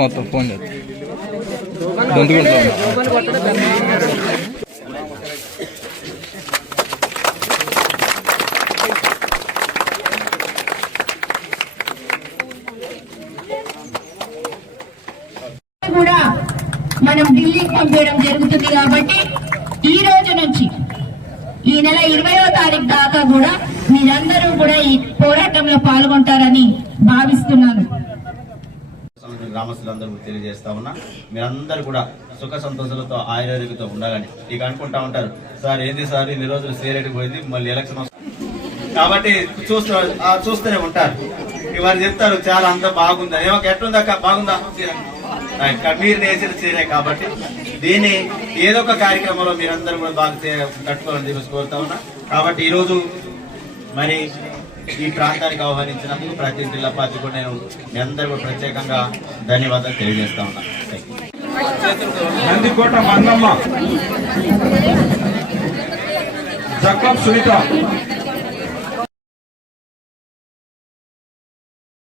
మొత్తం ఫోన్ కూడా మనం ఢిల్లీకి పంపించడం జరుగుతుంది కాబట్టి ఈ రోజు నుంచి ఈ నెల 20వ తారీఖు దాకా కూడా మీరందరూ కూడా ఈ పోరాటంలో పాల్గొంటారని భావిస్తున్నాను. గ్రామస్తులందరూ తెలియజేస్తా ఉన్నా, మీరందరూ కూడా సుఖ సంతోషాలతో ఆయుర్వేదికతో ఉండాలని. ఇక అనుకుంటా ఉంటారు, సార్ ఏంది సార్ ఇన్ని రోజులు సేరేటికి పోయింది, మళ్ళీ ఎలక్షన్ వస్తుంది కాబట్టి చూస్తూనే ఉంటారు. వారు చెప్తారు చాలా అంతా బాగుందా, ఏమో ఎట్లుందాక బాగుందా, మీరు నేసిన చీరే కాబట్టి దీన్ని ఏదో ఒక కార్యక్రమంలో మీరందరూ కూడా బాగా కట్టుకోవాలని చెప్పేసి కోరుతా ఉన్నా. కాబట్టి ఈరోజు మరి ఈ ప్రాంతానికి ఆహ్వానించినందుకు ప్రతి జిల్లా పార్టీ కూడా నేను మీ అందరూ కూడా ప్రత్యేకంగా ధన్యవాదాలు తెలియజేస్తా ఉన్నా. నందికోట మంగమ్మ, జక్కం సునీత,